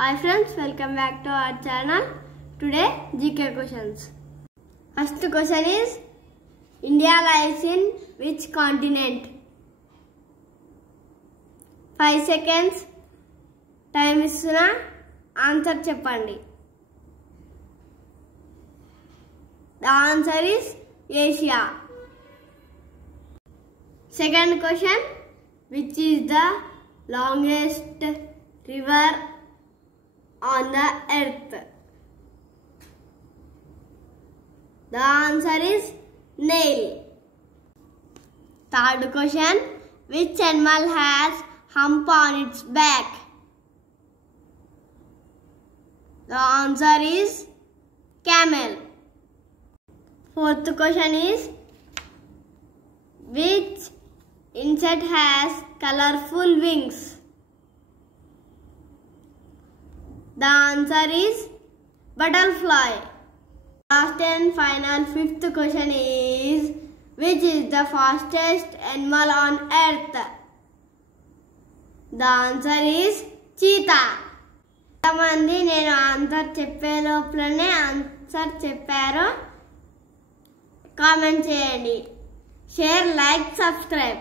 Hi friends, welcome back to our channel. Today GK questions. First question is, India lies in which continent? 5 seconds time istuna answer cheppandi. The answer is Asia. Second question, which is the longest river on the earth? The answer is Nile. Third question, which animal has hump on its back? The answer is camel. Fourth question is, which insect has colorful wings? The answer is butterfly. Last and final fifth question is, which is the fastest animal on earth? The answer is cheetah. ఎంతమంది నేను answer చెప్పే లోపలనే answer చెప్పారో comment చేయండి. Share, like, subscribe.